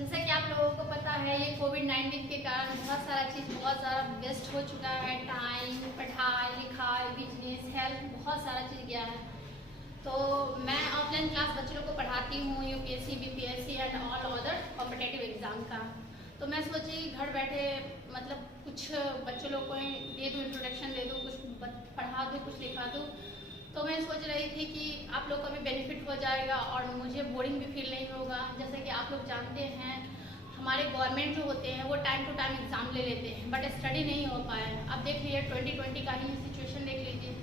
जैसा कि आप लोगों को पता है, ये कोविड-19 के कारण बहुत सारा चीज़ बहुत ज़्यादा वेस्ट हो चुका है। टाइम, पढ़ाई लिखाई, बिजनेस, हेल्थ, बहुत सारा चीज़ गया है। तो मैं ऑफलाइन क्लास बच्चों लोग को पढ़ाती हूँ, UPSC, BPSC and all other competitive exam का। तो मैं सोची घर बैठे मतलब कुछ बच्चों लोग को दे दूँ, इंट्रोडक्शन दे दूँ, कुछ पढ़ा दूँ, कुछ लिखा दूँ। तो मैं सोच रही थी कि आप लोग का भी बेनिफिट हो जाएगा और मुझे बोरिंग भी फील नहीं होगा। जैसे कि आप लोग जानते हैं, हमारे गवर्नमेंट जो होते हैं वो टाइम टू टाइम एग्ज़ाम ले लेते हैं, बट स्टडी नहीं हो पाया है। अब देख लीजिए 2020 का ही सिचुएशन देख लीजिए,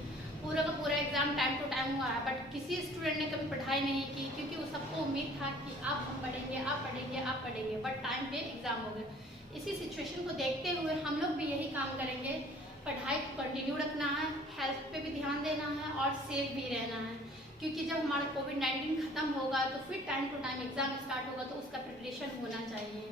पूरा का पूरा एग्ज़ाम टाइम टू टाइम हुआ है, बट किसी स्टूडेंट ने कभी पढ़ाई नहीं की, क्योंकि वो सबको उम्मीद था कि आप पढ़ेंगे, आप पढ़ेंगे, आप पढ़ेंगे, बट टाइम पे एग्ज़ाम हो गए। इसी सिचुएशन को देखते हुए हम लोग भी यही काम करेंगे, पढ़ाई को कंटिन्यू रखना है, हेल्थ पे भी ध्यान देना है और सेफ भी रहना है, क्योंकि जब हमारा कोविड-19 खत्म होगा तो फिर time to time exam start होगा, तो उसका प्रिपरेशन होना चाहिए।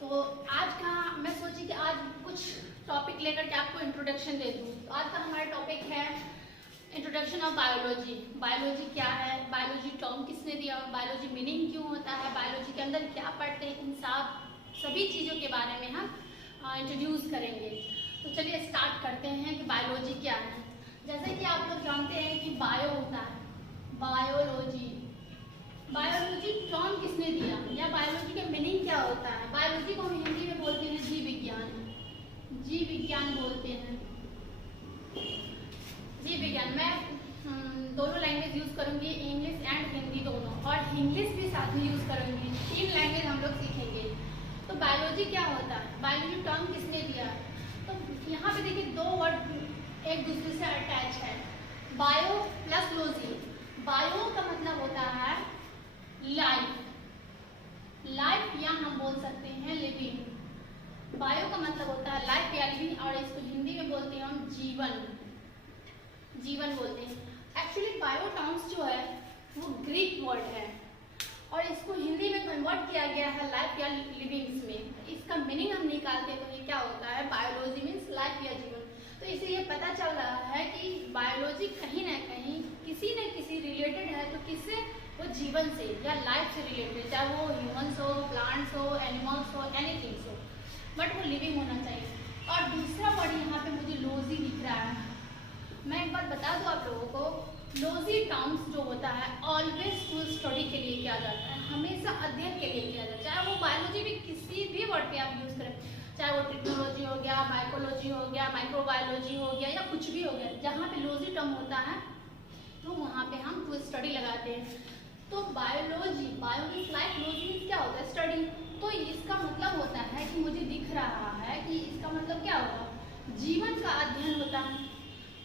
तो आज का मैं सोची कि आज कुछ टॉपिक लेकर के आपको इंट्रोडक्शन दे दूँ। तो आज का हमारा टॉपिक है इंट्रोडक्शन ऑफ बायोलॉजी। बायोलॉजी क्या है, बायोलॉजी टर्म किसने दिया, बायोलॉजी मीनिंग क्यों होता है, बायोलॉजी के अंदर क्या पढ़ते हैं, इन सभी चीज़ों के बारे में हम इंट्रोड्यूस करेंगे। तो चलिए स्टार्ट करते हैं कि बायोलॉजी क्या है। जैसे कि आप लोग जानते हैं कि बायो होता है, बायोलॉजी। बायोलॉजी टर्म किसने दिया या बायोलॉजी का मीनिंग क्या होता है? बायोलॉजी को हम हिंदी में बोलते हैं जीव विज्ञान, जीव विज्ञान बोलते हैं, जीव विज्ञान। मैं दोनों लैंग्वेज यूज़ करूँगी, इंग्लिश एंड हिंदी दोनों, और इंग्लिश भी साथ में यूज़ करूँगी। 3 लैंग्वेज हम लोग सीखेंगे। तो बायोलॉजी क्या होता है, बायोलॉजी टर्म किसने दिया? तो यहाँ पे देखिए 2 वर्ड एक दूसरे से अटैच है, बायो प्लस लॉजी। बायो का मतलब होता है लाइफ, लाइफ या हम बोल सकते हैं लिविंग। बायो का मतलब होता है लाइफ या लिविंग, और इसको हिंदी में बोलते हैं हम जीवन, जीवन बोलते हैं। एक्चुअली बायो टर्म्स जो है वो ग्रीक वर्ड है और इसको हिंदी में कन्वर्ट किया गया है लाइफ या लिविंग्स में। इसका मीनिंग हम निकालते हैं तो ये क्या होता है, बायोलॉजी मीन्स लाइफ या जीवन। तो इससे ये पता चल रहा है कि बायोलॉजी कहीं ना कहीं किसी न किसी रिलेटेड है, तो किससे, वो जीवन से या लाइफ से रिलेटेड, चाहे वो ह्यूमन्स हो, प्लांट्स हो, एनिमल्स हो, एनीथिंग्स हो, बट वो लिविंग होना चाहिए। और दूसरा वर्ड यहाँ पे मुझे लॉजी दिख रहा है। मैं एक बात बता दूँ आप लोगों को, लॉजी टर्म्स जो होता है ऑलवेज टू स्टडी के लिए किया जाता है, हमेशा अध्ययन के लिए किया जाता है। चाहे वो बायोलॉजी भी किसी भी वर्ड पे आप यूज़ करें, चाहे वो टेक्नोलॉजी हो गया, माइकोलॉजी हो गया, माइक्रोबायोलॉजी हो गया, या कुछ भी हो गया, जहाँ पे लॉजी टर्म होता है तो वहाँ पे हम टू स्टडी लगाते हैं। तो biology, bio is life, logy means क्या होता है, स्टडी। तो इसका मतलब होता है कि मुझे दिख रहा है कि इसका मतलब क्या होगा, जीवन का अध्ययन होता है।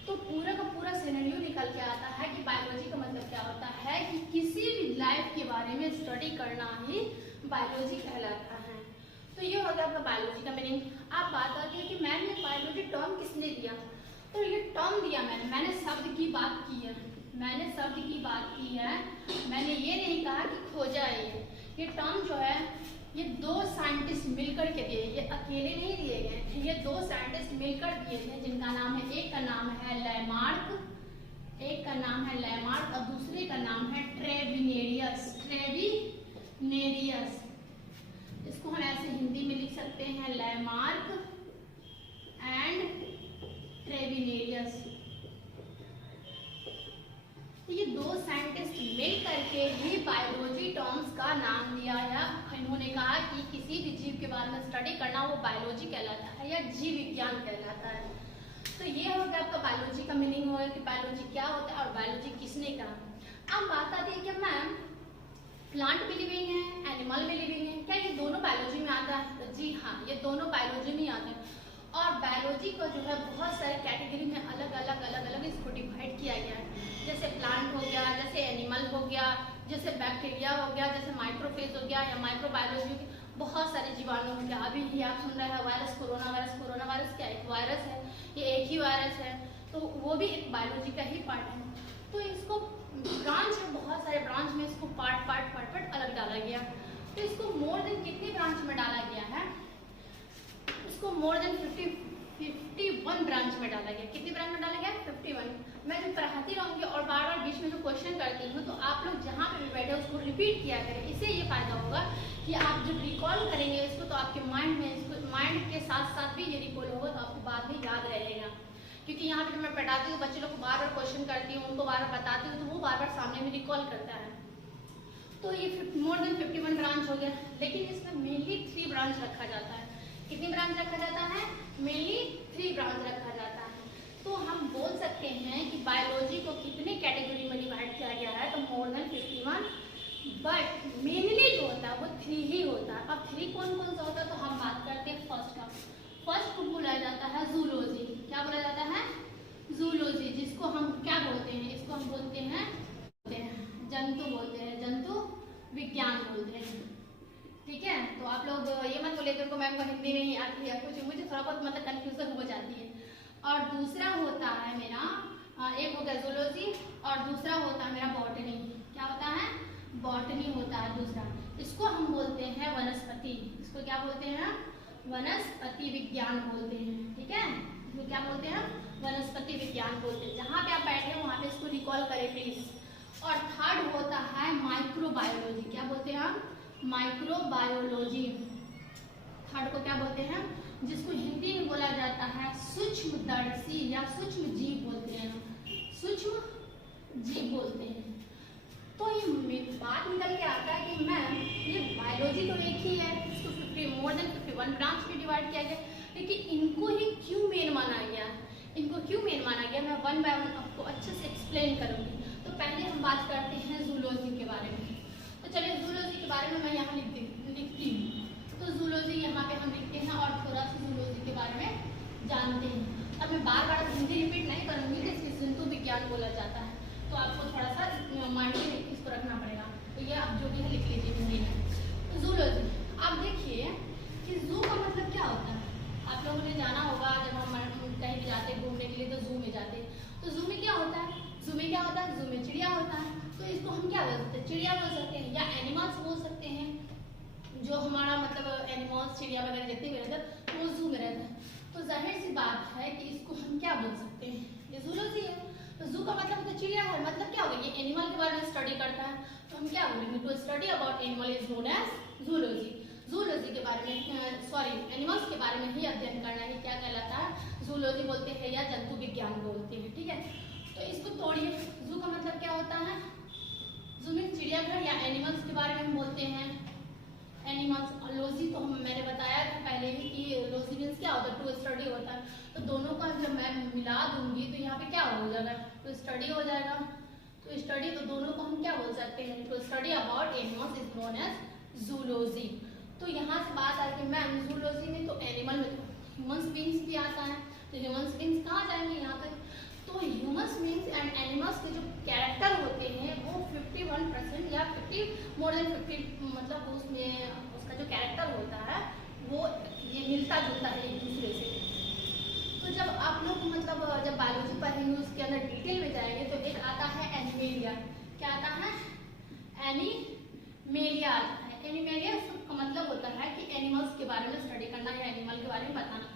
तो पूरा का पूरा सिनेरियो निकल के आता है कि बायोलॉजी का मतलब क्या होता है कि किसी भी लाइफ के बारे में स्टडी करना ही बायोलॉजी कहलाता है। तो ये हो गया आपका बायोलॉजी का मीनिंग। आप बात आती है कि मैम ये बायोलॉजी टर्म किसने दिया? तो ये टर्म दिया मैंने शब्द की बात की है, मैंने शब्द की बात की है, मैंने ये नहीं कहा कि खोजा है। ये टर्म जो है ये 2 साइंटिस्ट मिलकर के दिए, ये अकेले नहीं दिए गए, ये 2 साइंटिस्ट मिलकर दिए थे, जिनका नाम है, एक का नाम है लैमार्क, एक का नाम है लैमार्क और दूसरे का नाम है ट्रेविनेरियस, ट्रेविनेरियस। इसको हम ऐसे हिंदी में लिख सकते हैं, लैमार्क एंड ट्रेविनेरियस। तो ये 2 साइंटिस्ट मिल करके ही बायोलॉजी टर्म्स का नाम दिया, या इन्होंने कहा कि किसी भी जीव के बारे में स्टडी करना वो बायोलॉजी कहलाता है या जीव विज्ञान कहलाता है। तो ये हो गया आपका बायोलॉजी का मीनिंग हो गया कि बायोलॉजी क्या होता है और बायोलॉजी किसने कहा। अब बात आती है कि मैम प्लांट भी लिविंग है, एनिमल भी लिविंग है, क्या ये दोनों बायोलॉजी में आता है? तो जी हाँ, ये दोनों बायोलॉजी में आते हैं। और बायोलॉजी को जो है बहुत सारे कैटेगरी में अलग अलग इसको डिवाइड किया गया है। जैसे प्लांट हो गया, जैसे एनिमल हो गया, जैसे बैक्टीरिया हो गया, जैसे माइक्रोफेज हो गया या माइक्रोबायोलॉजी हो गया, बहुत सारे जीवाणु हो गया। अभी ही आप सुन रहे हैं virus, corona virus. Corona virus क्या एक वायरस है, ये एक ही वायरस है, तो वो भी एक बायोलॉजी का ही पार्ट है। तो इसको ब्रांच है, बहुत सारे ब्रांच में इसको पार्ट अलग डाला गया। तो इसको मोर देन कितने ब्रांच में डाला गया है, इसको मोर देन 51 ब्रांच में डाला गया। कितने ब्रांच में डाला गया? 51। मैं जो पढ़ाती रहूँगी और बार बार बीच में जो क्वेश्चन करती हूँ, तो आप लोग जहाँ पे भी बैठे उसको रिपीट किया करें। इससे ये फायदा होगा कि आप जब रिकॉल करेंगे इसको तो आपके माइंड में, इसको माइंड के साथ साथ भी ये रिकॉल होगा तो आपको बाद में याद रहेगा। क्योंकि यहाँ पे जब मैं पढ़ाती हूँ बच्चे लोग को बार बार क्वेश्चन करती हूँ, उनको बार बार बताती हूँ, तो वो बार बार सामने में रिकॉल करता है। तो ये मोर देन 51 ब्रांच हो गया, लेकिन इसमें मेनली 3 ब्रांच रखा जाता है। कितनी ब्रांच रखा जाता है? मेनली 3 ब्रांच रखा जाता है। तो हम बोल सकते हैं कि बायोलॉजी को कितने कैटेगरी में डिवाइड किया गया है, तो मोर देन 51, बट मेनली जो होता है वो 3 ही होता है। अब 3 कौन कौन सा होता है, तो हम बात करते हैं फर्स्ट का। फर्स्ट को बोला जाता है जूलॉजी। क्या बोला जाता है? जूलॉजी, जिसको हम क्या बोलते हैं? इसको हम बोलते हैं जंतु बोलते हैं, जंतु विज्ञान बोलते हैं। ठीक है, तो आप लोग ये मत बोले तो मैम को हिंदी नहीं आती है कुछ, मुझे थोड़ा बहुत मतलब कंफ्यूजन हो जाती है। और दूसरा होता है मेरा, एक हो गया जूलॉजी और दूसरा होता है मेरा बॉटनी। क्या होता है? बॉटनी होता है दूसरा। इसको हम बोलते हैं वनस्पति। इसको क्या बोलते हैं? वनस्पति विज्ञान बोलते हैं। ठीक है, इसको क्या बोलते हैं? वनस्पति विज्ञान बोलते हैं। जहाँ पे आप बैठे हो वहाँ पे इसको रिकॉल करें प्लीज। और थर्ड होता है माइक्रोबायोलॉजी। क्या बोलते हैं हम? माइक्रोबायोलॉजी। थर्ड को क्या बोलते हैं? जिसको हिंदी में बोला जाता है सूक्ष्मदर्शी या सूक्ष्म जीव बोलते हैं, सूक्ष्म जीव बोलते हैं। तो ये बात निकल के आता है कि मैम ये बायोलॉजी तो एक ही है, इसको मोर देन 51 ब्रांच में डिवाइड किया गया, लेकिन इनको ही क्यों मेन माना गया? इनको क्यों मेन माना गया, मैं वन बाय वन आपको अच्छे से एक्सप्लेन करूंगी। तो पहले हम बात करते हैं जूलॉजी के बारे में। तो चलिए जूलॉजी के बारे में मैं यहाँ लिखती हूँ। तो जूलॉजी यहाँ पे हम लिखते हैं और थोड़ा सा जूलॉजी के बारे में जानते हैं। अब मैं बार बार हिंदी रिपीट नहीं करूँगी कि इसकी जंतु विज्ञान बोला जाता है, तो आपको थोड़ा सा माइंड में इसको रखना पड़ेगा। तो ये आप जो भी है लिख लीजिए हिंदी में। तो जूलॉजी, आप देखिए कि जू का मतलब क्या होता है? आप लोगों ने जाना होगा, जब हम कहीं भी जाते हैं घूमने के लिए तो जू में जाते हैं। तो जू में क्या होता है? जू में क्या होता है? जू में चिड़िया होता है। तो इसको हम क्या बोल सकते हैं? चिड़िया बोल सकते हैं, या एनिमल्स बोल सकते हैं। जो हमारा मतलब एनिमल्स चिड़िया वगैरह जितने भी रहते हैं वो जू में रहता है। तो जाहिर सी बात है कि इसको हम क्या बोल सकते हैं? ये जूलॉजी है। तो जू का मतलब तो चिड़िया है, मतलब क्या होगा? ये एनिमल के बारे में स्टडी करता है, तो हम क्या बोलेंगे? To study about animal is known as zoology. Zoology के बारे में, सॉरी एनिमल्स के बारे में ही अध्ययन करना ही क्या कहलाता है? जूलॉजी बोलते हैं या जंतु विज्ञान बोलते हैं। ठीक है, तो इसको तोड़िए। जू का मतलब क्या होता है? जू में चिड़ियाघर या एनिमल्स के बारे में हम बोलते हैं। एनिमल्स, लॉजी तो मैंने बताया था पहले ही कि लॉजी मीन्स क्या होता है? टू स्टडी होता है। तो दोनों का जब मैं मिला दूंगी तो यहाँ पे क्या हो जाएगा? टू स्टडी हो जाएगा। तो स्टडी, तो दोनों को हम क्या बोल सकते हैं? To study about animals is known as zoology. तो यहाँ से बात आई कि मैम जूलॉजी में तो एनिमल में तो ह्यूमन्स बींग्स भी आता है, तो ह्यूमन्स बींग्स कहाँ जाएंगे? यहाँ पे। तो ह्यूमन्स बींग्स एंड एनिमल्स के जो कैरेक्टर होते हैं वो 51% या 50 मोर देन 50 मतलब उसमें उसका जो कैरेक्टर होता है वो ये मिलता जुलता है एक दूसरे से। तो जब आप लोग मतलब जब बायोलॉजी पढ़ेंगे उसके अंदर डिटेल में जाएंगे तो एक आता है एनिमेलिया। क्या आता है? एनिमेलिया आता है। एनिमेलिया का मतलब होता है कि एनिमल्स के बारे में स्टडी करना या एनिमल के बारे में बताना।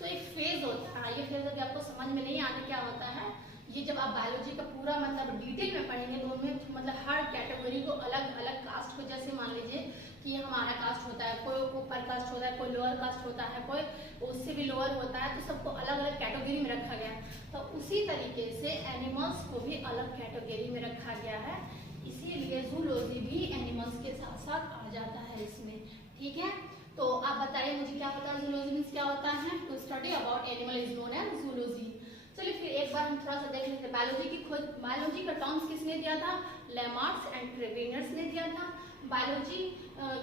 तो एक फेज होता है, ये फेज अगर आपको समझ में नहीं आने क्या होता है, ये जब आप बायोलॉजी का पूरा मतलब डिटेल में पढ़ेंगे तो उनमें मतलब हर कैटेगरी को अलग अलग कास्ट को, जैसे मान लीजिए कि हमारा कास्ट होता है, कोई ऊपर कास्ट होता है, कोई लोअर कास्ट होता है, कोई उससे भी लोअर होता है, तो सबको अलग अलग कैटेगरी में रखा गया है। तो उसी तरीके से एनिमल्स को भी अलग कैटेगरी में रखा गया है, इसीलिए जूलॉजी भी एनिमल्स के साथ साथ आ जाता है इसमें। ठीक है, तो आप बताइए मुझे क्या होता है? जूलॉजी मीन्स क्या होता है? To study about animal is known as zoology. चलिए फिर एक बार हम थोड़ा सा देख लेते हैं बायोलॉजी की खोज। बायोलॉजी का टर्म्स किसने दिया था? लेमार्क्स एंड ट्रेवेनर्स ने दिया था। बायोलॉजी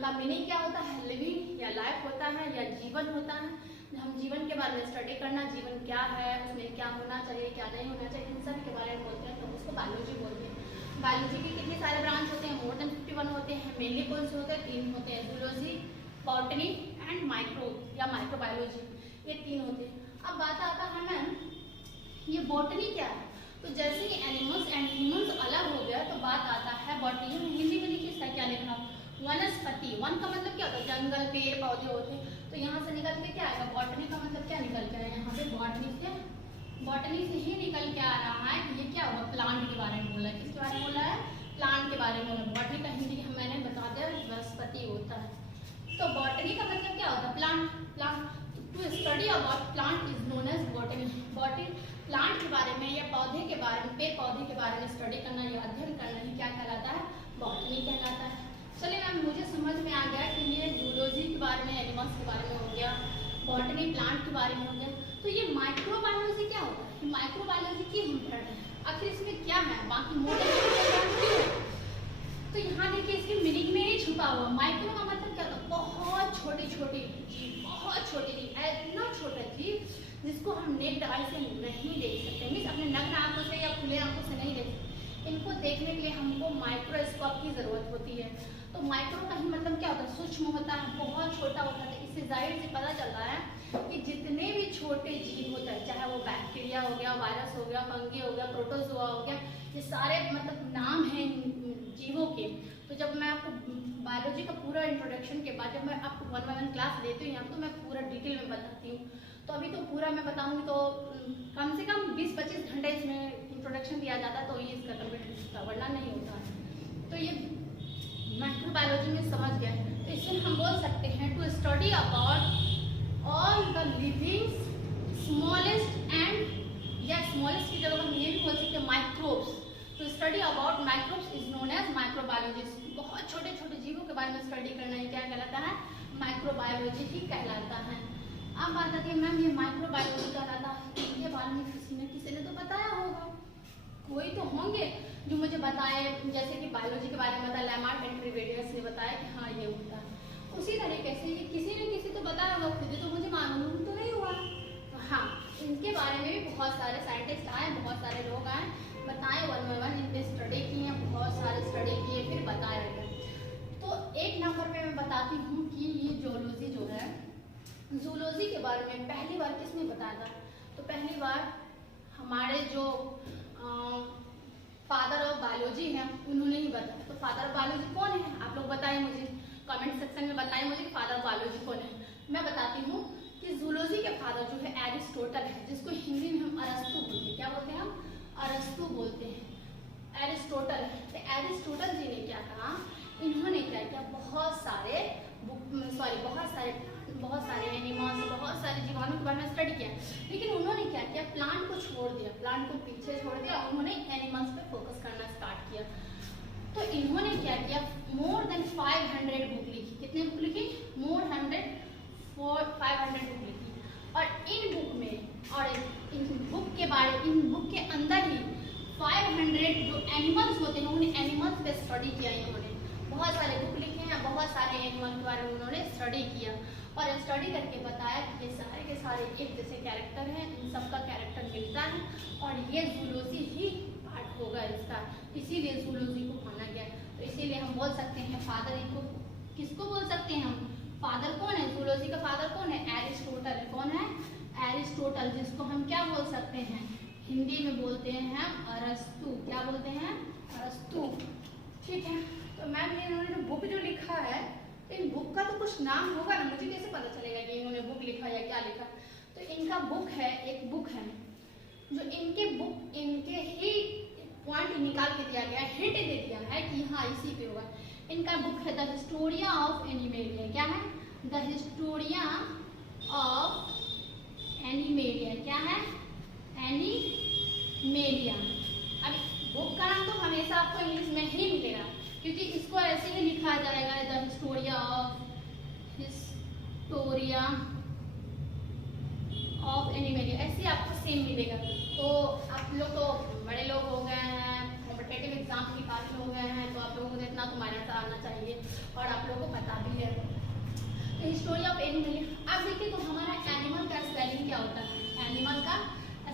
का मीनिंग क्या होता है? लिविंग या लाइफ होता है या जीवन होता है। हम जीवन के बारे में स्टडी करना, जीवन क्या है, उसमें क्या होना चाहिए, क्या नहीं होना चाहिए, इन सब के बारे में बोलते हैं, तो उसको बायोलॉजी बोलते हैं। बायोलॉजी के कितने सारे ब्रांच होते हैं? मोर देन 51 होते हैं। मेनली कौन से होते हैं? 3 होते हैं, जूलॉजी, बॉटनी एंड माइक्रो या माइक्रोबायोलॉजी, ये 3 होते हैं। अब बात आता है मैम ये बॉटनी क्या है? तो जैसे कि एनिमल्स एंड ह्यूमंस अलग हो गया तो बात आता है बॉटनी। हिंदी में देखिए इसका क्या लिखा? वनस्पति। वन का मतलब क्या होता है? जंगल, पेड़ पौधे होते हैं। तो यहाँ से निकल के क्या आएगा? बॉटनी का मतलब क्या निकल के आएगा? यहाँ पे बॉटनी से ही निकल के आ रहा है कि ये क्या होगा? प्लांट के बारे में बोला है। किसके बारे में बोला है? प्लांट के बारे में बोला। बॉटनी का हिंदी मैंने बता दिया वनस्पति होता है। Study about plant is known as botany. Botany plant के बारे में या पौधे के बारे में, पेड़ पौधे के बारे में स्टडी करना या अध्ययन करना ही क्या कहलाता है? बॉटनी कहलाता है। चलिए मैम, मुझे समझ में आ गया कि ये जूलॉजी के बारे में, एनिमल्स के बारे में हो गया, बॉटनी प्लांट के बारे में हो गया। तो ये माइक्रोबायोलॉजी क्या होता है? माइक्रोबायोलॉजी की हम पढ़ रहे हैं, आखिर इसमें क्या है? बाकी मॉडल तो यहाँ देखिए इसके मीनिंग में ही छुपा हुआ। माइक्रो का मतलब क्या होता है? बहुत छोटी छोटी चीज, बहुत छोटी चीज, इतना छोटा चीज जिसको हम नेक्ड आई से नहीं देख सकते, मीन्स अपने नग्न आंखों से या खुले आंखों से नहीं देख सकते। इनको देखने के लिए हमको माइक्रोस्कोप की जरूरत होती है। तो माइक्रो का ही मतलब क्या होता है? सूक्ष्म होता है, बहुत छोटा होता है। इससे जाहिर से पता चल रहा है कि जितने भी छोटे जीव होता है, चाहे वो बैक्टीरिया हो गया, वायरस हो गया, फंगी हो गया, प्रोटोजोआ हो गया, ये सारे मतलब नाम हैं जीवों के। तो जब मैं आपको बायोलॉजी का पूरा इंट्रोडक्शन के बाद जब मैं आपको 1 by 1 क्लास लेती हूँ यहाँ, तो मैं पूरा डिटेल में बताती हूँ। तो अभी तो पूरा मैं बताऊँगी तो कम से कम 20-25 घंटे इसमें इंट्रोडक्शन दिया जाता है, तो ये इसका कंप्लीट होता, वरना नहीं होता है। तो ये माइक्रोबायोलॉजी में समझ गए। तो इसमें हम बोल सकते हैं to study about all the living smallest and, या स्मॉलेस्ट की जगह हम ये भी बोल सकते हैं माइक्रोब्स। तो study about microbes is known as microbiology. बहुत छोटे छोटे जीवों के बारे में स्टडी करना ही क्या कहलाता है? माइक्रोबायोलॉजी ही कहलाता है। अब बात आती है मैम ये माइक्रोबायोलॉजी कहलाता है, इनके बारे में किसी ने तो बताया होगा, कोई तो होंगे जो मुझे बताए, जैसे कि बायोलॉजी के बारे में बताया, लैमार्क एंड ट्रिवेडियस ने बताया कि हाँ ये होता है। उसी तरीके से ये किसी ने किसी तो बताया होगा, खुद तो मुझे मालूम तो नहीं हुआ। तो हाँ, इनके बारे में भी बहुत सारे साइंटिस्ट आए, बहुत सारे लोग आए, बताए 1 by 1 इनके स्टडी किए, बहुत सारे स्टडी किए, फिर बताया गया। तो 1 नंबर पे मैं बताती हूँ कि ये जूलॉजी जो है, जूलॉजी के बारे में पहली बार किसने बताया था? तो पहली बार हमारे जो फादर ऑफ बायोलॉजी हैं उन्होंने ही बताया। तो फादर ऑफ बायोलॉजी कौन है? आप लोग बताइए मुझे, कमेंट सेक्शन में बताइए मुझे फादर ऑफ बायोलॉजी कौन है। मैं बताती हूँ कि जूलॉजी के फादर जो है एरिस्टोटल है, जिसको हिंदी में हम अरस्तु बोलते हैं। क्या बोलते हैं हम? अरस्तु बोलते हैं, एरिस्टोटल है। तो एरिस्टोटल जी ने क्या कहा? इन्होंने क्या किया? बहुत सारे एनिमल्स, बहुत सारे जीवाणु के बारे में स्टडी किया, लेकिन उन्होंने क्या किया? प्लांट को छोड़ दिया, प्लांट को पीछे छोड़ दिया, उन्होंने एनिमल्स पे फोकस करना स्टार्ट किया। तो इन्होंने क्या किया? मोर देन 500 बुक लिखी। कितने बुक लिखी? मोर 500 बुक लिखी। और इन बुक में, और इन बुक के अंदर ही 500 जो एनिमल्स होते हैं, उन एनिमल्स पे स्टडी किया इन्होंने। बहुत सारे बुक लिखे हैं, बहुत सारे एनिमल के बारे में उन्होंने स्टडी किया और स्टडी करके बताया कि ये सारे के सारे एक जैसे कैरेक्टर हैं, इन सबका कैरेक्टर मिलता है और ये जूलॉजी ही पार्ट होगा इसका, इसीलिए जूलॉजी को माना गया। तो इसीलिए हम बोल सकते हैं फादर इनको, किसको बोल सकते हैं हम? फादर कौन है? जूलॉजी का फादर कौन है? एरिस्टोटल है। कौन है? एरिस्टोटल, जिसको हम क्या बोल सकते हैं? हिंदी में बोलते हैं अरस्तु। क्या बोलते हैं? अरस्तु। ठीक है। तो मैम ये इन्होंने बुक जो लिखा है, इन बुक का तो कुछ नाम होगा ना, मुझे कैसे पता चलेगा कि इन्होंने बुक लिखा या क्या लिखा? तो इनका बुक है, एक बुक है जो इनके ही पॉइंट निकाल के दिया गया, हिंट दे दिया है कि हाँ इसी पे होगा। इनका बुक है द हिस्टोरिया ऑफ एनिमेलिया। क्या है? The Historia of animalia. क्या है? एनिमेलिया। अब बुक का नाम तो हमेशा आपको इंग्लिश में ही मिलेगा, क्योंकि इसको ऐसे ही लिखा जाएगा, द हिस्टोरिया ऑफ एनिमेलिया, ऐसे आपको सेम मिलेगा। तो आप लोग तो बड़े लोग हो गए हैं, कॉम्पिटेटिव एग्जाम के काफी हो गए हैं, तो आप लोगों को इतना तो माइनस आना चाहिए और आप लोगों को पता भी है। तो हिस्टोरिया ऑफ एनिमेलिया। अब देखिए तो हमारा एनिमल का स्पेलिंग क्या होता है? एनिमल का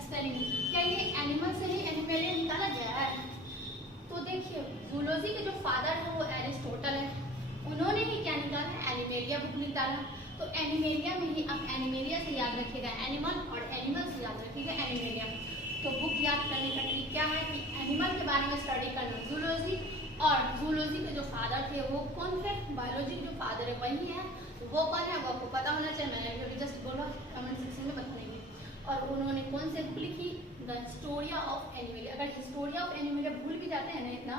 स्पेलिंग, क्या ये एनिमल से ही एनिमेलिया निकाला गया है? तो देखिए जूलॉजी के जो फादर है वो एरिस्टोटल है, उन्होंने ही क्या निकाला? एनिमेलिया बुक निकाला। तो एनिमेलिया में ही, अब एनिमेलिया से याद रखिएगा एनिमल और एनिमल से याद रखिएगा एनिमेलिया। तो बुक याद करने का ट्रिक क्या है कि एनिमल के बारे में स्टडी करना जूलॉजी, और जूलॉजी के जो फादर थे वो कौन थे? बायोलॉजी के जो फादर है वही है, वो कौन है वो आपको पता होना चाहिए, मैंने अभी जस्ट बोला, कमेंट सेक्शन में बताएंगे। और उन्होंने कौन से बुक लिखी? The Historia of animalia. अगर हिस्टोरिया ऑफ एनिमेलिया भूल भी जाते हैं ना, इतना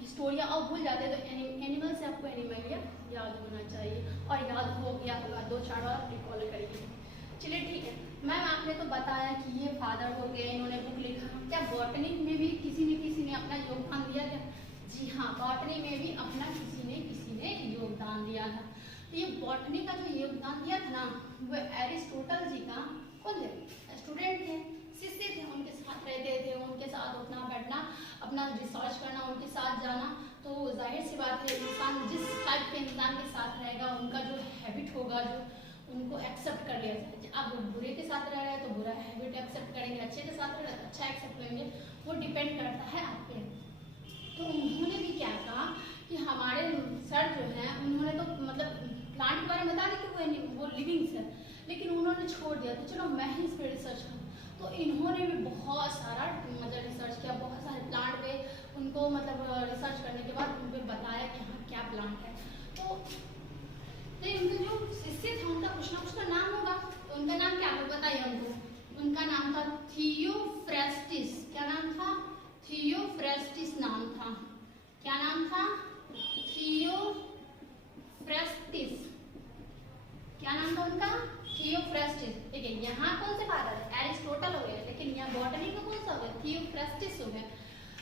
हिस्टोरिया ऑफ भूल जाते हैं तो एनिमल से आपको एनिमेलिया याद होना चाहिए, और याद हो गया होगा 2-4 बार रिकॉल करेंगे। चलिए ठीक है मैम, आपने तो बताया कि ये फादर हो गए, इन्होंने बुक लिखा, क्या बॉटनी में भी किसी ने अपना योगदान दिया क्या? जी हाँ, बॉटनी में भी अपना किसी ने योगदान दिया था। तो ये बॉटनी का जो योगदान दिया था ना, वो एरिस्टोटल जी का कौन थे? स्टूडेंट थे, शिष्य थे, उनके साथ रहते थे, उनके साथ उठना बैठना, अपना रिसर्च करना, उनके साथ जाना। तो जाहिर सी बात है, इंसान जिस टाइप के इंसान के साथ रहेगा, उनका जो हैबिट होगा, जो उनको एक्सेप्ट कर लिया जाए। अब बुरे के साथ रह रहे हैं तो बुरा हैबिट एक्सेप्ट करेंगे, अच्छे के साथ रह रहे हैं तो अच्छा एक्सेप्ट करेंगे, वो डिपेंड करता है आप पे। तो उन्होंने भी क्या कहा कि हमारे सर जो हैं, उन्होंने तो मतलब प्लांट के बारे में बता दी कि वो लिविंग्स है, लेकिन उन्होंने छोड़ दिया तो चलो मैं ही इस पर रिसर्च करूँ। तो इन्होंने भी बहुत सारा मतलब रिसर्च किया, बहुत सारे प्लांट पे उनको मतलब रिसर्च करने के बाद उनको बताया कि हाँ क्या प्लांट है। तो उनके जो शिष्य थे उनका कुछ ना कुछ तो नाम होगा, तो उनका नाम क्या था बताइए हमको। उनका नाम था थियोफ्रेस्टिस। क्या नाम था? थियोफ्रेस्टिस नाम था। क्या नाम था? थियोफ्रेस्टिस। क्या नाम था उनका? थियोफ्रेस्टिस। ठीक है, यहाँ कौन से फादर है? एरिस्टोटल हो गया, लेकिन यहाँ बॉटनी का कौन सा हो गया? थियोफ्रेस्टिस हो गया।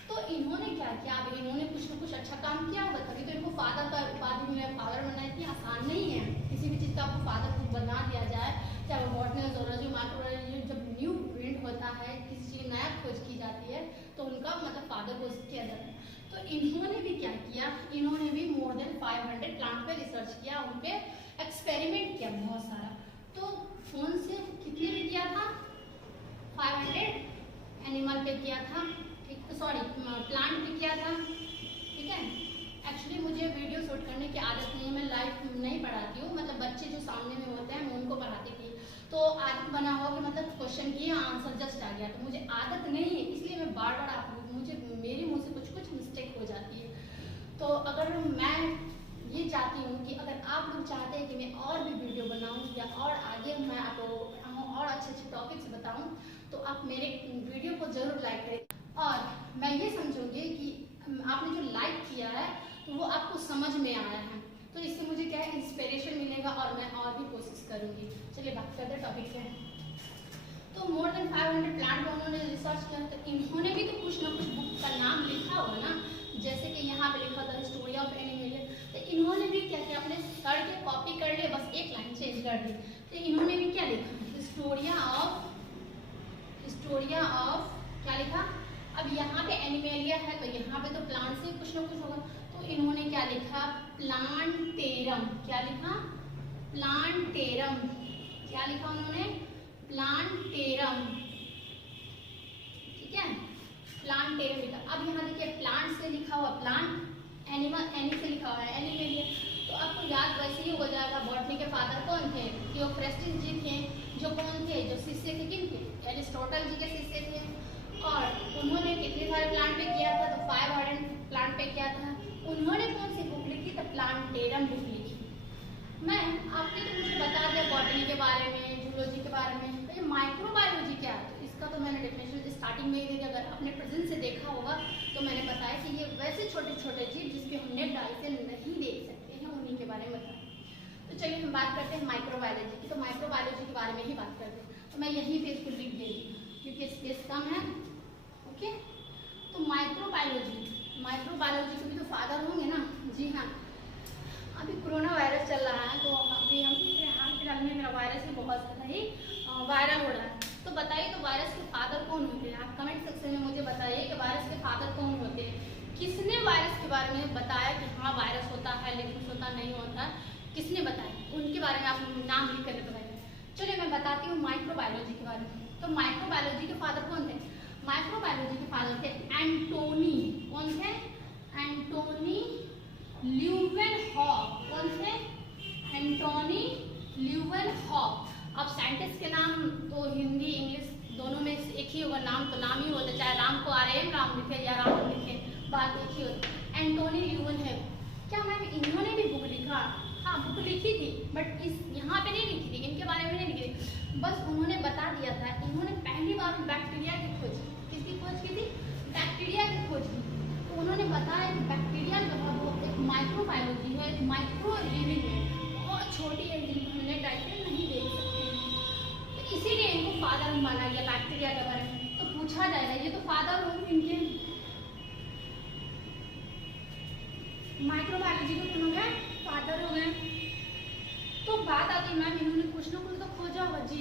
तो इन्होंने क्या किया? अब इन्होंने कुछ ना कुछ अच्छा काम किया होगा, तभी तो इनको फादर का उपाधि मिला। फादर बनना इतनी आसान नहीं है, किसी भी चीज़ का आपको फादर को बना दिया जाए, चाहे वो बॉटनी, ज़ूलॉजी, माइक्रोबायोलॉजी, जब न्यू प्रिंट होता है, किसी चीज़ नया खोज की जाती है, तो उनका मतलब फादर को किया जाता है। तो इन्होंने भी क्या किया? इन्होंने भी मोर देन 500 प्लांट पे रिसर्च किया, उन पे एक्सपेरिमेंट किया बहुत सारा। तो फोन से कितने पे किया था? 500 एनिमल पे किया था, सॉरी प्लांट पे किया था। ठीक है, एक्चुअली मुझे वीडियो शूट करने की आदत नहीं है, मैं लाइव नहीं पढ़ाती हूँ, मतलब बच्चे जो सामने में होते हैं मैं उनको पढ़ाती थी। तो आदत बना हुआ कि मतलब क्वेश्चन किया आंसर जस्ट आ गया, तो मुझे आदत नहीं है, इसलिए मैं बार बार आप मुझे मेरे मुँह से कुछ मिस्टेक हो जाती है। तो अगर मैं ये चाहती हूँ कि अगर आप लोग चाहते हैं कि मैं और भी वीडियो बनाऊँ या और आगे मैं आपको पढ़ाऊँ और अच्छे टॉपिक्स बताऊँ, तो आप मेरे वीडियो को ज़रूर लाइक करें। और मैं ये समझूंगी कि आपने जो लाइक किया है तो वो आपको समझ में आया है, तो इससे मुझे क्या है इंस्पिरेशन मिलेगा और मैं और भी कोशिश करूंगी। चलिए बात करते हैं टॉपिक पे। तो मोर देन 500 प्लांट पे उन्होंने रिसर्च किया, तो इन्होंने भी तो कुछ ना कुछ बुक का नाम लिखा होगा ना, जैसे कि यहाँ पे लिखा था हिस्टोरी ऑफ एनिमल। तो इन्होंने भी क्या किया? अपने सर के कॉपी कर लिए, बस एक लाइन चेंज कर दी। तो इन्होंने भी क्या लिखा? हिस्टोरिया ऑफ क्या लिखा? अब यहाँ पे एनिमेलिया है तो यहाँ पे तो प्लांट से कुछ ना कुछ होगा, तो इन्होंने क्या लिखा? प्लांटेरम। क्या लिखा? प्लांटेरम। क्या लिखा उन्होंने? प्लांटेरम। ठीक है, प्लांटेरम लिखा। अब यहाँ देखिए प्लांट से लिखा हुआ प्लांट, एनिमल एनी से लिखा हुआ है एनिमेलिया, तो आपको याद वैसे ही हो जाएगा। बॉटनी के फादर कौन थे? थियोफ्रेस्टिस जी थे, जो कौन थे? जो शिष्य थे किन के? एरिस्टोटल जी के शिष्य थे। और उन्होंने कितने सारे प्लांट पे किया था? तो 500 प्लांट पे किया था। उन्होंने कौन सी बुक लिखी? तो प्लांटेरम बुक लिखी। मैं आपने तो मुझे बता दिया बॉटनी के बारे में, जूलॉजी के बारे में, तो ये माइक्रोबायोलॉजी क्या है? तो इसका तो मैंने डेफिनेशन स्टार्टिंग में ही दे दिया। अगर आपने प्रेजेंट से देखा होगा तो मैंने बताया कि ये वैसे छोटे छोटे चीज जिसके हम नेट डाल से नहीं देख सकते हैं, उन्हीं के बारे में बताया। तो चलिए हम बात करते हैं माइक्रोबायोलॉजी की। तो माइक्रोबायोलॉजी के बारे में ही बात करते हैं, तो मैं यहीं पे इसको लिख दे रही हूँ क्योंकि स्पेस कम है। ओके, तो माइक्रोबायोलॉजी के भी तो फादर होंगे ना? जी हाँ, अभी कोरोना वायरस चल रहा है, तो अभी हम हाल फिलहाल में मेरा वायरस भी बहुत ज़्यादा ही वायरल हो रहा है। तो बताइए, तो वायरस के फादर कौन होते हैं? आप कमेंट सेक्शन में मुझे बताइए कि वायरस के फादर कौन होते हैं। किसने वायरस के बारे में बताया कि हाँ वायरस होता है लेकिन होता नहीं होता? किसने बताया? उनके बारे में आप नाम लिख कर बताइए। चलिए मैं बताती हूँ माइक्रोबायोलॉजी के बारे में। तो माइक्रोबायोलॉजी के फादर कौन थे? माइक्रोबायोलॉजी के फादर थे एंटोनी। कौन थे? एंटोनी ल्यूवेनहॉक। कौन थे? एंटोनी ल्यूवेनहॉक। अब साइंटिस्ट के नाम तो हिंदी इंग्लिश दोनों में एक ही होगा, नाम तो नाम ही होता है, चाहे राम को RAM राम लिखे या राम लिखे, बात एक ही होती है। एंटोनी ल्यूवेनहॉक। क्या मैम इन्होंने भी बुक लिखा? हाँ बुक लिखी थी, बट इस यहाँ पे नहीं लिखी थी, इनके बारे में नहीं लिखी थी, बस उन्होंने बता दिया था। इन्होंने पहली बार बैक्टीरिया की खोज, किसकी खोज की थी? बैक्टीरिया की खोज की। तो उन्होंने बताया कि बैक्टीरिया जो है वो एक माइक्रोबायोलॉजी है, माइक्रो लिविंग है, बहुत छोटी है जिनको हमने डायरेक्ट नहीं देख सकते हैं।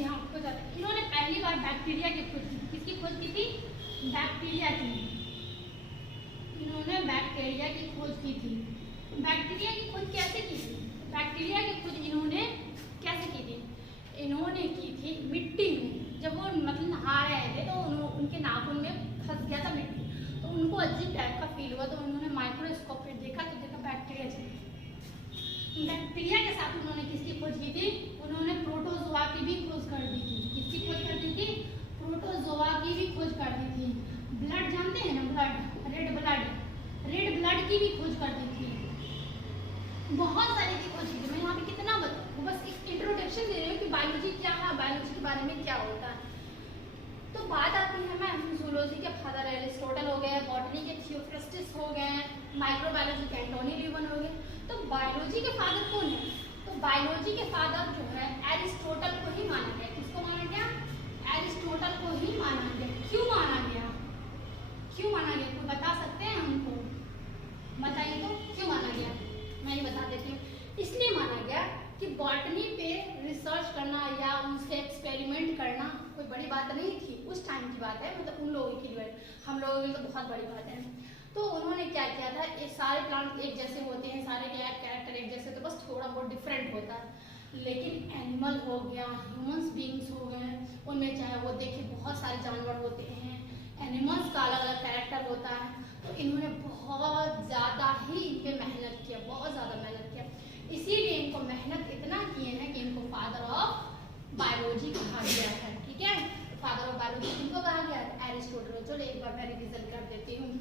जी हाँ, खोज आता है। इन्होंने पहली बार बैक्टीरिया की खोज की। किसकी खोज की थी? बैक्टीरिया की। इन्होंने बैक्टीरिया की खोज की थी। बैक्टीरिया की खोज कैसे की थी? बैक्टीरिया की खोज इन्होंने कैसे की थी? इन्होंने की थी मिट्टी में। जब वो मतलब नहा रहे थे तो उनके नाखून में फंस गया था मिट्टी, तो उनको अजीब टाइप का फील हुआ, तो उन्होंने माइक्रोस्कोप पे देखा तो देखा बैक्टीरिया चली। बैक्टीरिया के साथ उन्होंने किसकी खोज की थी? उन्होंने प्रोटोजोआ की भी खोज कर दी थी। किसकी खोज कर दी थी? प्रोटोजोआ की भी खोज कर दी थी। ब्लड जानते हैं ना, ब्लड, रेड ब्लड की भी खोज कर दी थी। बहुत सारी की खोज की थी। मैं यहाँ पे कितना बताऊँ, बस एक इंट्रोडक्शन दे रही हूँ कि बायोलॉजी क्या है, बायोलॉजी के बारे में क्या होता है। तो बात आती है मैम जूलॉजी के फादर एरिस्टोटल हो गए, बॉटनी के थियोफ्रास्टस हो गए, माइक्रोबायोलॉजी के एंटोनी ल्यूवन हो गए। तो बायोलॉजी के फादर कौन है? तो बायोलॉजी के फादर जो है एरिस्टोटल को ही माना गया। किसको माना गया? एरिस्टोटल को ही माना गया। क्यों माना गया? क्यों माना गया? कोई बता सकते हैं हमको? बताइए तो क्यों माना गया? मैं ही बता देती हूँ। इसलिए माना गया कि बॉटनी पे रिसर्च करना या उनसे एक्सपेरिमेंट करना कोई बड़ी बात नहीं थी। उस टाइम की बात है, मतलब उन लोगों के लिए, हम लोगों के लिए तो बहुत बड़ी बात है। तो उन्होंने क्या किया था, ये सारे प्लांट एक जैसे होते हैं, सारे कैरेक्टर एक जैसे, तो बस थोड़ा बहुत डिफरेंट होता है। लेकिन एनिमल हो गया, ह्यूमंस बींग्स हो गए, उनमें चाहे वो देखिए बहुत सारे जानवर होते हैं, एनिमल्स का अलग अलग कैरेक्टर होता है। तो इन्होंने बहुत ज़्यादा ही इन पे मेहनत किया, बहुत ज़्यादा मेहनत किया। इसीलिए इनको मेहनत इतना किए हैं कि इनको फादर ऑफ बायोलॉजी कहा गया है। ठीक है, फादर ऑफ बायोलॉजी किनको कहा गया है? एरिस्टोटल। चलो एक बार मैं रिविजन कर देती हूँ।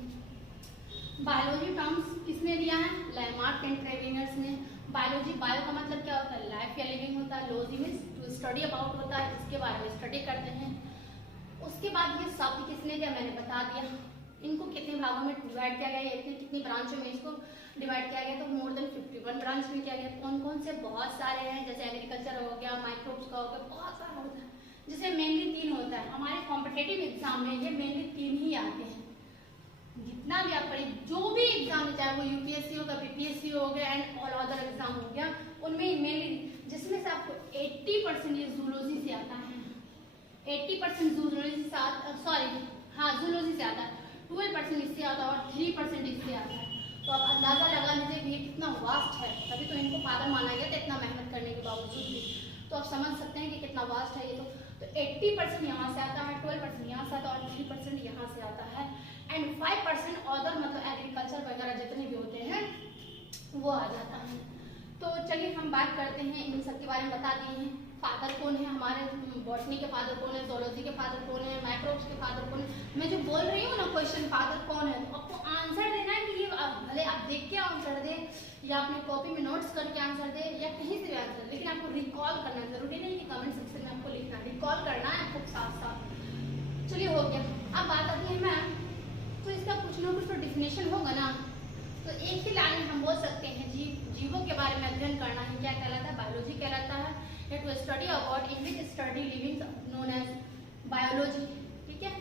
बायोलॉजी टर्म्स किसने दिया है? लैमार्क एंड ट्रेविनर्स ने। बायोलॉजी, बायो का मतलब क्या होता है? लाइफ या लिविंग होता है। Logy means to study about होता है, जिसके बारे में स्टडी करते हैं। उसके बाद ये शब्द किसने दिया? मैंने बता दिया। इनको कितने भागों में डिवाइड किया गया, कितनी ब्रांचों में इसको डिवाइड किया गया? तो मोर देन 51 ब्रांच में किया गया। कौन कौन से? बहुत सारे हैं, जैसे एग्रीकल्चर हो गया, माइक्रोब्स का हो गया, बहुत सारा होता है। जैसे मेनली 3 होता है हमारे कॉम्पिटेटिव एग्जाम में, ये मेनली 3 ही आते हैं। जितना भी आप पढ़े, जो भी एग्जाम है, चाहे वो यूपीएससी होगा, बीपीएससी हो गया एंड ऑल अदर एग्जाम हो गया, उनमें मेनली जिसमें से आपको 80% ये जूलॉजी से आता है। 80% जूलॉजी से आता, सॉरी हाँ जूलॉजी से आता है, 12% इससे आता है और 3% इससे आता है। तो आप अंदाजा लगा लीजिए कि ये कितना वास्ट है। तभी तो इनको फादर माना गया था, इतना मेहनत करने के बावजूद भी। तो आप समझ सकते हैं कि कितना वास्ट है ये। तो 80% यहाँ से आता है, 12% यहाँ से आता है और 3% यहाँ से आता है एंड 5% अदर मतलब एग्रीकल्चर वगैरह जितने भी होते हैं वो आ जाता है। तो चलिए हम बात करते हैं, इन सब के बारे में बता दिए हैं। फादर कौन है हमारे? बॉटनी के फादर कौन है? जोलॉजी के फादर कौन है? माइक्रोब्स के फादर कौन है? मैं जो बोल रही हूँ ना क्वेश्चन फादर कौन है, तो आपको आंसर देना है कि ये भले आप देख के आंसर दे या अपने कॉपी में नोट्स करके आंसर दे या कहीं से भी आंसर दे, लेकिन आपको रिकॉल करना, जरूरी नहीं कि कमेंट सेक्शन में आपको लिखना, रिकॉल करना है आपको साथ साथ। चलिए हो गया। अब बात आती है मैम, तो इसका कुछ ना कुछ तो डिफिनेशन होगा ना। तो एक ही लाइन हम बोल सकते हैं, जीवों के बारे में अध्ययन करना ही क्या कहलाता है? बायोलॉजी कहलाता है। To study about in which study living known as biology. ठीक है,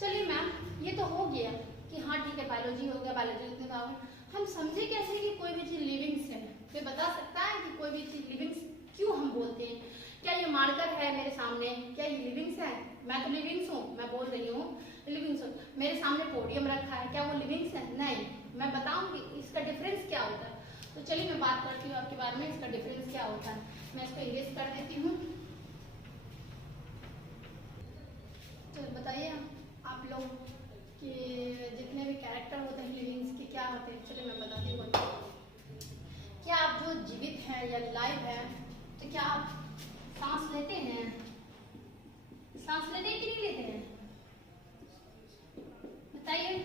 चलिए मैम ये तो हो गया कि हाँ ठीक है बायोलॉजी हो गया, बायोलॉजी इतने भाव। हम समझे कैसे कि कोई भी चीज लिविंग्स है? कोई बता सकता है कि कोई भी चीज लिविंग्स क्यों हम बोलते हैं? क्या ये मार्कर है मेरे सामने, क्या ये लिविंग्स है? मैं तो लिविंग्स हूँ, मैं बोल रही हूँ लिविंग्स हूँ। मेरे सामने पोडियम रखा है, क्या वो लिविंग्स है? नहीं। मैं बताऊंगी इसका डिफरेंस क्या होता है। तो चलिए मैं बात करती हूँ आपके बारे में, इसका डिफरेंस क्या होता है। मैं इसको इंग्लिश कर देती हूँ। तो बताइए आप लोग कि जितने भी कैरेक्टर होते हैं लिविंग्स के क्या होते हैं। चलिए मैं बताती हूँ। क्या आप जो जीवित हैं या लाइव है, तो क्या आप सांस लेते हैं? सांस लेते हैं कि नहीं लेते हैं? बताइए।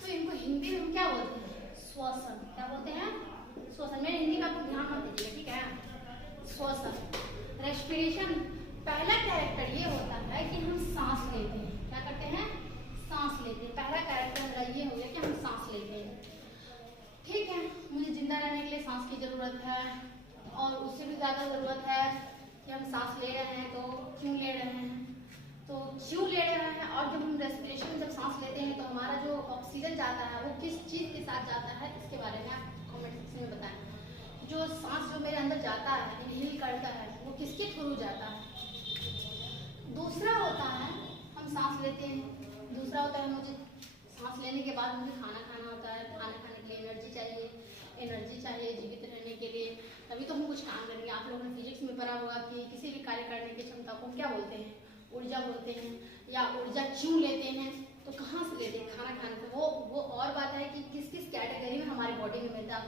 तो इनको हिंदी में हम क्या बोलते हैं? श्वसन। क्या बोलते हैं? श्वसन। मेरे हिंदी का आपको ध्यान मत दीजिएगा, ठीक है? श्वसन, रेस्पिरेशन। पहला कैरेक्टर ये होता है कि हम सांस लेते हैं। क्या करते हैं? सांस लेते हैं। पहला कैरेक्टर मेरा ये हो गया कि हम सांस लेते हैं। ठीक है, मुझे जिंदा रहने के लिए सांस की जरूरत है और उससे भी ज्यादा जरूरत है कि हम सांस ले रहे हैं तो क्यों ले रहे हैं, तो क्यों ले रहे हैं। और जब हम रेस्पिरेशन जब सांस लेते हैं तो हमारा जो ऑक्सीजन जाता है वो किस चीज के साथ जाता है, इसके बारे में आप कमेंट सेक्शन में बताएं। जो सांस जो मेरे अंदर जाता है, इनहेल करता है, वो किसके थ्रू जाता है? दूसरा होता है हम सांस लेते हैं, दूसरा होता है मुझे सांस लेने के बाद मुझे खाना खाना होता है, खाना खाने के लिए एनर्जी चाहिए जीवित रहने के लिए, तभी तो हम कुछ काम करेंगे। आप लोगों ने फिजिक्स में पढ़ा होगा कि किसी भी कार्य करने की क्षमता को क्या बोलते हैं? ऊर्जा बोलते हैं। या ऊर्जा क्यों लेते हैं? तो कहाँ से लेते हैं? खाना खाने से। वो और बात है कि किस किस कैटेगरी में हमारे बॉडी में मिलता है।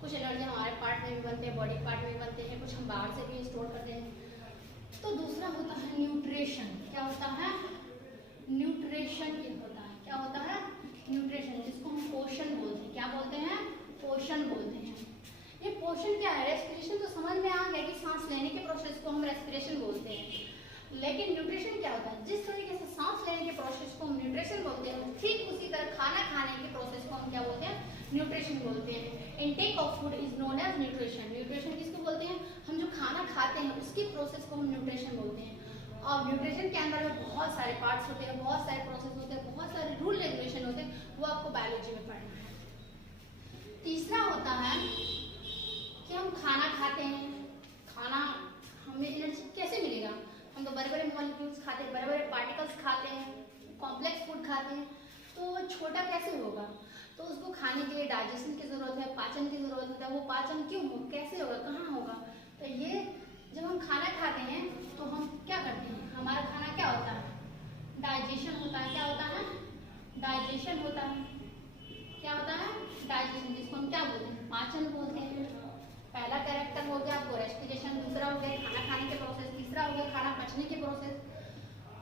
कुछ एनर्जी हमारे पार्ट में भी बनते हैं, बॉडी पार्ट में भी बनते हैं, कुछ हम बाहर से भी स्टोर करते हैं। तो दूसरा होता है न्यूट्रिशन। क्या होता है? न्यूट्रिशन ये होता है। क्या होता है? न्यूट्रिशन, जिसको हम पोषण बोलते हैं। क्या बोलते हैं? पोषण बोलते हैं। ये पोषण क्या है? रेस्पिरेशन तो समझ में आ गया कि सांस लेने के प्रोसेस को हम रेस्पिरेशन बोलते हैं, लेकिन न्यूट्रिशन क्या होता है? जिस तरीके से सांस लेने के प्रोसेस को हम न्यूट्रिशन बोलते हैं, ठीक उसी तरह खाना खाने के प्रोसेस को हम क्या बोलते हैं? न्यूट्रिशन बोलते हैं। Intake of food is known as nutrition. Nutrition किसको बोलते हैं? हम जो खाना खाते हैं उसकी प्रोसेस को हम न्यूट्रिशन बोलते हैं। और न्यूट्रिशन के अंदर में बहुत सारे पार्ट्स होते हैं, बहुत सारे प्रोसेस होते हैं, बहुत सारे रूल रेगुलेशन होते हैं, वो आपको बायोलॉजी में पढ़ना है। तीसरा होता है कि हम खाना खाते हैं, खाना हमें एनर्जी कैसे मिलेगा? हम तो बड़े बड़े मॉलिक्यूल्स खाते हैं, बड़े बड़े पार्टिकल्स खाते हैं, कॉम्प्लेक्स फूड खाते हैं, तो छोटा कैसे होगा? तो उसको खाने के लिए डाइजेशन की जरूरत है, पाचन की जरूरत है। वो पाचन क्यों हो, कैसे होगा, कहाँ होगा? तो ये जब हम खाना खाते हैं तो हम क्या करते हैं? हमारा खाना क्या होता है? डाइजेशन होता है। क्या होता है? डाइजेशन होता है। क्या होता है? डाइजेशन, जिसको हम क्या बोलते हैं? पाचन बोलते हैं। पहला कैरेक्टर हो गया आपको रेस्पिरेशन, दूसरा हो गया खाना खाने के प्रोसेस, तीसरा हो गया खाना पचने के प्रोसेस।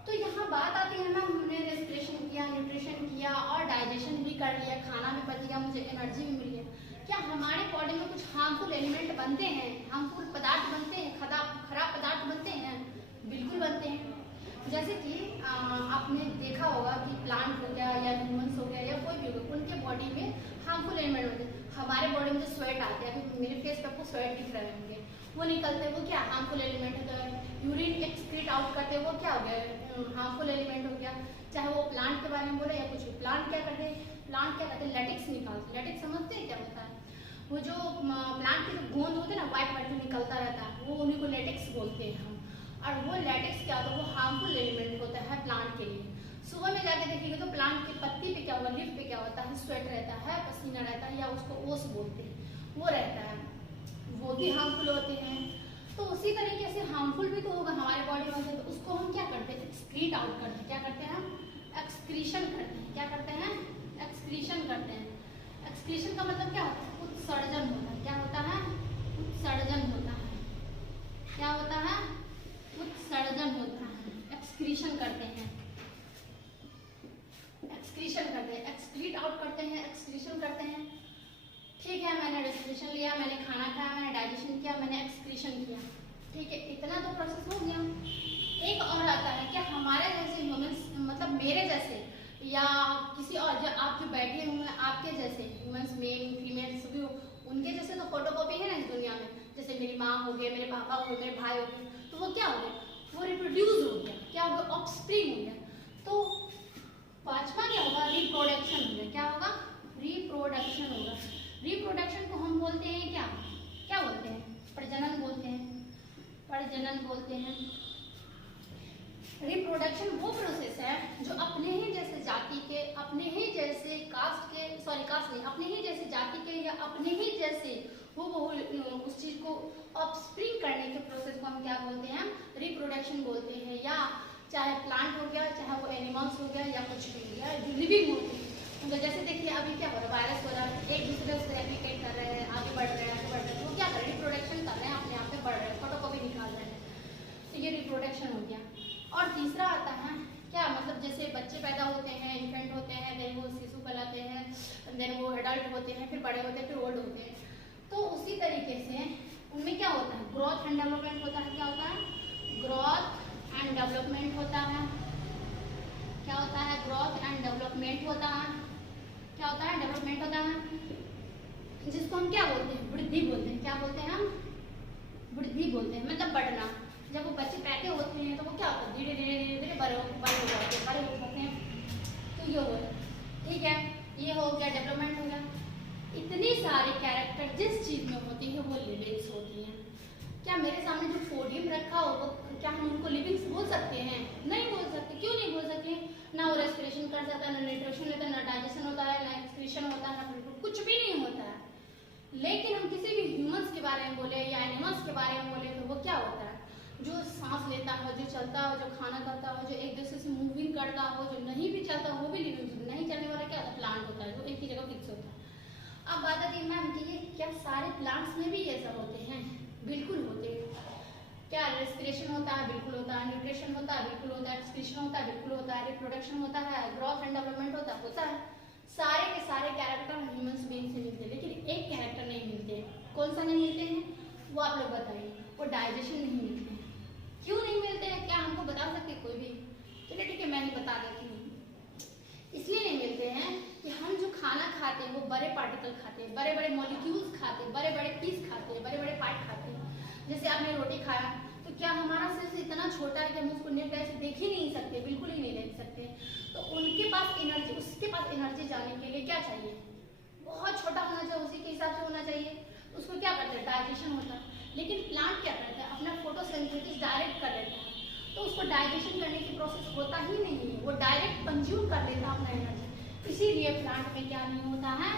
तो यहाँ बात आती है ना, हमने रेस्पिरेशन किया, न्यूट्रिशन किया और डाइजेशन भी कर लिया, खाना भी पच गया, मुझे एनर्जी भी मिल गई। क्या हमारे बॉडी में कुछ हार्मफुल एलिमेंट बनते हैं? हार्मफुल पदार्थ बनते हैं? खराब पदार्थ बनते हैं? बिल्कुल बनते हैं। जैसे कि आपने देखा होगा कि प्लांट हो गया या ह्यूमंस हो गया या कोई भी हो, उनके बॉडी में हार्मफुल एलिमेंट होते हैं। हमारे बॉडी में जो स्वेट आते हैं, अभी मेरे फेस पे आपको स्वेट दिख रहे होंगे, वो निकलते हैं, वो क्या हार्मफुल एलिमेंट होता है। यूरिन एक्सक्रीट आउट करते हैं, वो क्या हो गया? हार्मफुल एलिमेंट हो गया। चाहे वो प्लांट के बारे में बोले या कुछ भी, प्लांट क्या करते हैं? प्लांट क्या करते हैं? लेटिक्स निकालते हैं। लेटिक्स समझते हैं क्या होता है? वो जो प्लांट के जो गोंद होते हैं ना, व्हाइट व्हाइट जो निकलता रहता है, वो उन्हीं को लेटिक्स बोलते हैं हम। और वो लेटिक्स क्या होता है? वो हार्मफुल एलिमेंट होता है प्लांट के लिए। सुबह में जाके देखिएगा तो प्लांट की पत्ती पे क्या होगा, लीफ पे क्या होता है? स्वेट रहता है, पसीना रहता है, या उसको ओस बोलते हैं, वो रहता है, वो भी हार्मफुल होते हैं। तो उसी तरीके से हार्मफुल भी तो होगा हमारे बॉडी में, तो उसको हम क्या करते हैं? एक्सक्रीट आउट करते हैं। क्या करते हैं? हम एक्सक्रीशन करते हैं। क्या करते हैं? एक्सक्रीशन करते हैं। एक्सक्रीशन का मतलब क्या होता है? उत्सर्जन होता है। क्या होता है? उत्सर्जन होता है। क्या होता है? उत्सर्जन होता है। एक्सक्रीशन करते हैं, एक्सक्रीशन करते हैं, एक्सक्रीट आउट करते हैं, एक्सक्रीशन करते हैं। ठीक है, मैंने रेस्पिरेशन लिया, मैंने खाना खाया, मैंने डाइजेशन किया, मैंने एक्सक्रीशन किया। ठीक है, इतना तो प्रोसेस हो गया। एक और आता है कि हमारे जैसे ह्यूमंस, मतलब मेरे जैसे या किसी और, जो आप जो बैठे हुए हैं आपके जैसे ह्यूमंस, मेल फीमेल सभी, उनके जैसे तो फोटोकॉपी है ना इस दुनिया में। जैसे मेरी माँ हो गए, मेरे पापा हो गए, भाई हो गए, तो वो क्या हो गए? वो रिप्रोड्यूस हो गया। क्या हो गया? ऑफस्प्रिंग हो गया। तो पांचवा क्या होगा? रिप्रोडक्शन हो गया। क्या होगा? रिप्रोडक्शन होगा। रिप्रोडक्शन को हम बोलते हैं क्या? क्या बोलते हैं? प्रजनन बोलते हैं। प्रजनन बोलते हैं। रिप्रोडक्शन वो प्रोसेस है जो अपने ही जैसे जाति के, अपने ही जैसे कास्ट के, सॉरी कास्ट नहीं, अपने ही जैसे जाति के या अपने ही जैसे वो उस चीज को ऑफस्प्रिंग करने के प्रोसेस को हम क्या बोलते हैं? रिप्रोडक्शन बोलते हैं। या चाहे प्लांट हो गया, चाहे वो एनिमल्स हो गया, या कुछ भी हो गया जो लिविंग होते हैं। तो जैसे देखिए अभी क्या हो रहा है, वायरस हो रहा है, एक दूसरे से रेप्लिकेट कर रहे हैं, आगे बढ़ रहे हैं, आगे बढ़ रहे हैं, वो क्या कर रहे हैं? रिप्रोडक्शन कर रहे हैं, अपने आप में बढ़ रहे हैं, फोटोकॉपी निकाल रहे हैं। तो ये रिप्रोडक्शन हो गया। और तीसरा आता है क्या, मतलब जैसे बच्चे पैदा होते हैं, इन्फेंट होते हैं, देन वो शिशु कहलाते हैं, देन वो एडल्ट होते हैं, फिर बड़े होते हैं, फिर ओल्ड होते हैं। तो उसी तरीके से उनमें क्या होता है? ग्रोथ एंड डेवलपमेंट होता है। क्या होता है? ग्रोथ एंड डेवलपमेंट होता है। क्या होता है? ग्रोथ एंड डेवलपमेंट होता है। क्या होता है? डेवलपमेंट होता है, जिसको हम क्या बोलते हैं? वृद्धि बोलते हैं। क्या बोलते हैं हम? वृद्धि बोलते हैं, मतलब बढ़ना। जब वो बच्चे पैदा होते हैं तो वो क्या होता है? धीरे धीरे धीरे धीरे बड़े हो जाते हैं, बड़े हो जाते हैं। तो ये हो गया। ठीक है, ये हो गया, डेवलपमेंट हो गया। इतनी सारी कैरेक्टर जिस चीज में होती है वो लिविंग्स होती हैं। क्या मेरे सामने जो पोडियम रखा हो वो क्या हम उनको लिविंग्स बोल सकते हैं? नहीं बोल सकते। क्यों नहीं बोल सकते? ना वो रेस्पिरेशन कर सकता है, ना न्यूट्रिशन लेता है, ना डाइजेशन होता है, ना एक्सक्रीशन होता है, ना बिल्कुल कुछ भी नहीं होता है। लेकिन हम किसी भी ह्यूमंस के बारे में बोले या एनिमल्स के बारे में बोले तो वो क्या होता है? जो सांस लेता हो, जो चलता हो, जो खाना खाता हो, जो एक दूसरे से मूविंग करता हो, जो नहीं भी चलता हो वो भी लिविंग। नहीं चलने वाला क्या होता है? प्लांट होता है, जो एक ही जगह फिक्स होता है। अब बात आती है मैम कि ये क्या सारे प्लांट्स में भी ये सब होते हैं? बिल्कुल होते हैं। क्या रेस्पिरेशन होता है? बिल्कुल होता है। न्यूट्रिशन होता है? बिल्कुल होता है। एक्सक्रीशन होता है? बिल्कुल होता है। रिप्रोडक्शन होता है, ग्रोथ एंड डेवलपमेंट होता है। सारे के सारे कैरेक्टर ह्यूमंस बीइंग से मिलते हैं, लेकिन एक कैरेक्टर नहीं मिलते। कौन सा नहीं मिलते हैं? वो आप लोग बताइए। वो डाइजेशन नहीं मिलते हैं। क्यों नहीं मिलते हैं? क्या हमको बता सकते कोई भी? चलिए ठीक है, मैं ही बता देती हूँ। इसलिए नहीं मिलते हैं कि हम जो खाना खाते हैं वो बड़े पार्टिकल खाते हैं, बड़े बड़े मॉलिक्यूल्स खाते हैं, बड़े बड़े पीस खाते हैं, बड़े बड़े पार्ट खाते हैं। जैसे आपने रोटी खाया तो क्या हमारा सिर्फ इतना छोटा है कि हम उसको नेट से देख ही नहीं सकते? बिल्कुल ही नहीं देख सकते। तो उनके पास एनर्जी, उसके पास एनर्जी जाने के लिए क्या चाहिए? बहुत छोटा होना चाहिए, उसी के हिसाब से होना चाहिए। उसको क्या करते हैं? डाइजेशन होता है। लेकिन प्लांट क्या करता है? अपना फोटोसिंथेसिस डायरेक्ट कर लेता है, तो उसको डाइजेशन करने की प्रोसेस होता ही नहीं है, वो डायरेक्ट कंज्यूम कर लेता है अपना एनर्जी। इसीलिए प्लांट में क्या नहीं होता है?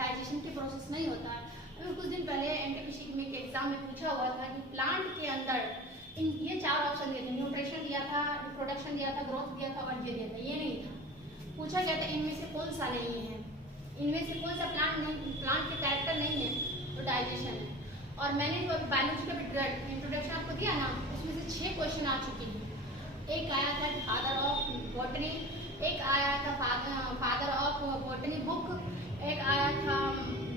डाइजेशन की प्रोसेस नहीं होता है। अभी कुछ दिन पहले एनटीपीसी में के एग्जाम में पूछा हुआ था कि प्लांट के अंदर ये 4 ऑप्शन दिए थे, न्यूट्रिशन दिया था, रिप्रोडक्शन दिया था, ग्रोथ दिया था और ये दिया था। ये नहीं था। पूछा गया था इनमें से कौन सा नहीं है, इनमें से कौन सा प्लांट के कैरेक्टर नहीं है? तो डाइजेशन है। और मैंने जो बायोलॉजी का इंट्रोडक्शन आपको दिया ना, उसमें से 6 क्वेश्चन आ चुके हैं। एक आया था फादर ऑफ बॉटनी, एक आया था फादर ऑफ बॉटनी बुक, एक आया था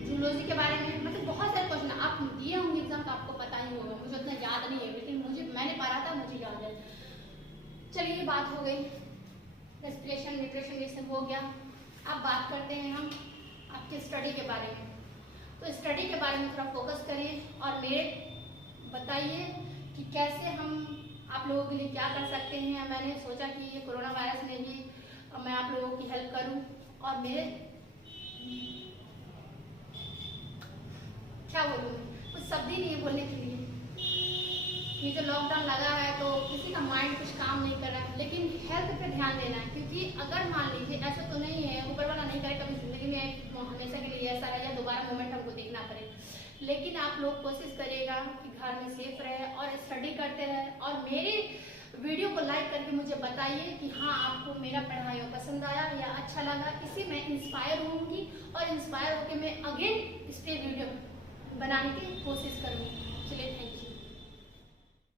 जूलॉजी के बारे में। मतलब बहुत सारे क्वेश्चन आप दिए होंगे एग्जाम, तो आपको पता ही होगा। मुझे उतना याद नहीं है, लेकिन मैंने पढ़ा था, मुझे याद है। चलिए ये बात हो गई, रेस्पिरेशन, न्यूट्रिशन, ये सब हो गया। अब बात करते हैं हम आपके स्टडी के बारे में। तो स्टडी के बारे में थोड़ा फोकस करिए और मेरे बताइए कि कैसे हम आप लोगों के लिए क्या कर सकते हैं। मैंने सोचा कि ये कोरोना वायरस में भी मैं आप लोगों की हेल्प करूं, और मेरे क्या बोलूँ, कुछ शब्द ही नहीं है बोलने के लिए। ये जो लॉकडाउन लगा है तो किसी का माइंड कुछ काम नहीं कर रहा है, लेकिन हेल्थ पे ध्यान देना है। क्योंकि अगर मान लीजिए ऐसा तो नहीं है, ऊपर वाला नहीं करे कभी जिंदगी में हमेशा के लिए ऐसा रहे या दोबारा मोमेंट हमको देखना पड़े, लेकिन आप लोग कोशिश करिएगा कि घर में सेफ रहे और स्टडी करते रहे। और मेरे वीडियो को लाइक करके मुझे बताइए कि हाँ आपको मेरा पढ़ाई पसंद आया या अच्छा लगा। इससे मैं इंस्पायर होंगी और इंस्पायर होकर मैं अगेन इस पे वीडियो बनाने की कोशिश करूँगी। चलिए, थैंक यू।